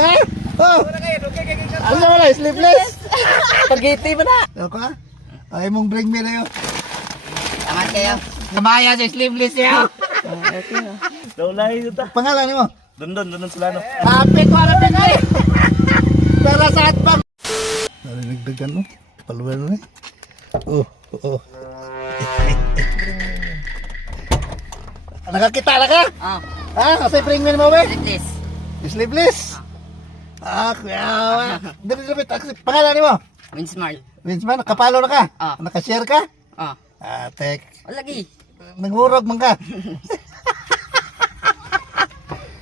Ha? Oh. Ano sa wala? Sleepless? Pagiti mo na. Ano ka? Ay mong bring me na yun. Tamat kayo. Kamaya sa sleepless yun. Daulay ito ta. Pangalan mo? Dundon sila no. Kapit ko na pinay. Tara sa atbang. Narinagdagan no? Paluwer na eh. Oh. Nakakita na ka? Oh, Ha? Kasi bring me mo ba? please. Sleepless? Ah, kuya. Dali. Pangalan mo? Winsmart. Vince man, nakapalo na ka? Ah. Nakashare ka? Oh, Tek. lagi. Nangurog man ka.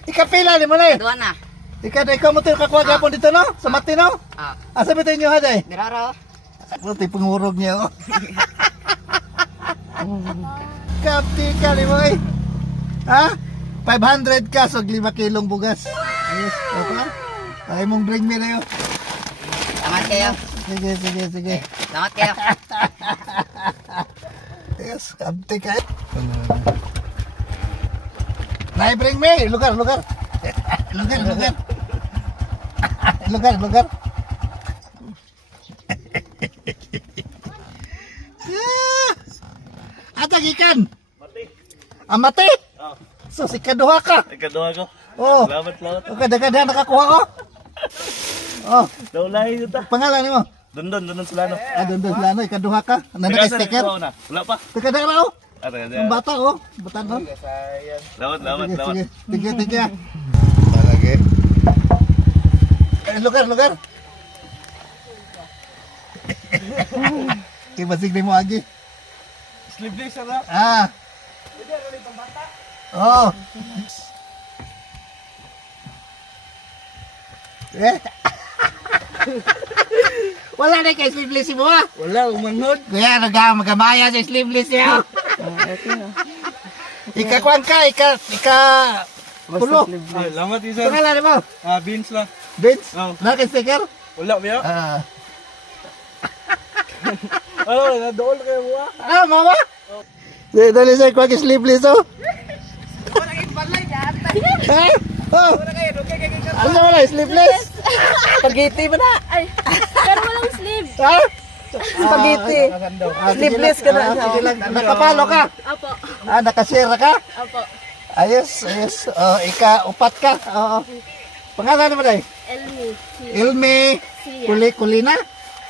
Ikapila ni mo na eh. Kadwa na. Ikaw mo tayo kakuha gapon dito no? Sa Matino? Ah, Asa ba tayo nyo ha day? diraro. Buti pangurog niya oh. Kapti ka ni mo eh. Ha? 500 ka so 5 kilong bugas. Ayos, okay? Ay mong bring me na yun. Tamat kayo. Sige. Tamat kayo. Yes, kapti ka eh. Nay bring me, lugar. lugar. Atag ikan. Mati. Amati. Oh. So si kaduha ka. Ikaduha ko. Oh. Salamat. O kada nakakuha ko. Oh, Daulay ito ta. pangalan mo? Dundon sila no. Doon lano ikaduha ka. Nanaka sticker. Na. Wala pa. Kada na oh. Ada. Ang bata oh. Bata no. Salamat. Sige. Lagi. Lugar. Kibasig ni mo agi. Sleepless na. Ah. Oh. Wala na kay sleeveless mo ha. Wala umanhod. Kaya magamaya sa sleeveless niya. Ikakuan ka, pulo. Salamat isa. Pangalan mo? Beans lang. Vince? Oh. Naka sticker? Wala ba? Ah. Oh, nadool kayo mo. Mama? Dali sa ikuha kay sleeveless oh. Ha? Oh. Ano sa wala? Sleeveless? Pagiti mo na. Ay, pero walang sleeve. Ha? Spaghetti. Sleeveless ka na. Sige lang. Nakapalo ka? Opo. Nakashare ka? Opo. Ayos. Oh, upat ka. Oo. Pangalan mo dahil? Elmi. Ilmi Siya. Kulina?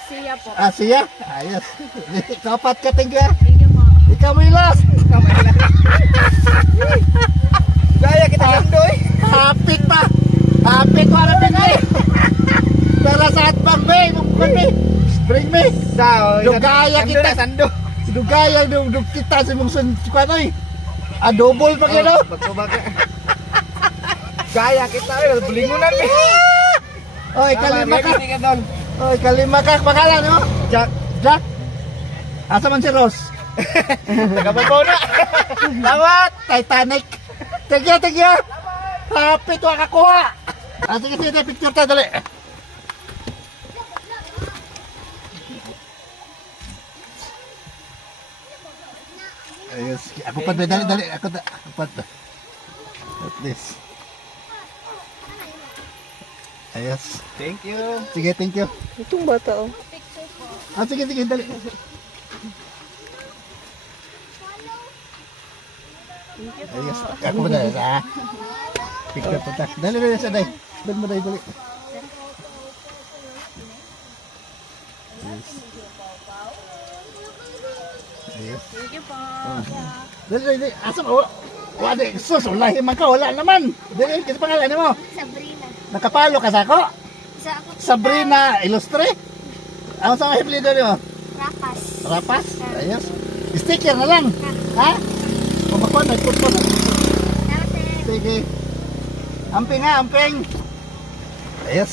Siya po. Siya? Ayos. Kaupat ka, thank you. Thank you po. Ikaw mo ilas. Gaya kita sandoy. Hapit pa. Hapit pa na pinay. Tara sa atbang, be. Bring me. Dugaya kita. Dugaya kita sa mong sunsukan. Double pa kayo. Gaya kita. Bulingunan eh. Oy, kalima ka. Pangalan mo? Jack? Asa man si Ross? Tagababaw na. Lawat! Titanic! Thank you! Happy to akakuha! Sige, picture tayo dali. Ayos. Ako pa, dali. Ako pa. At least. Ayos. Thank you. Sige, thank you. Itong bata oh. Sige, dali. Ayos. Ako ba dali? Picture pa tayo. Dali. Dali. Ayos. Thank you po. Dali. Asa mo? Wala. Sus, wala man ka. Wala naman. Dali. Kasi pangalan mo. Sabrina. Nakapalo ka sa ako? Isa ako. Sabrina Ilustre? Ano sa mga hiplido mo? Rapas. Rapas? Ayos. Sticker na lang. Ha? Kumakuha na. Put po na. Namaste. Sige. Amping. Ayos.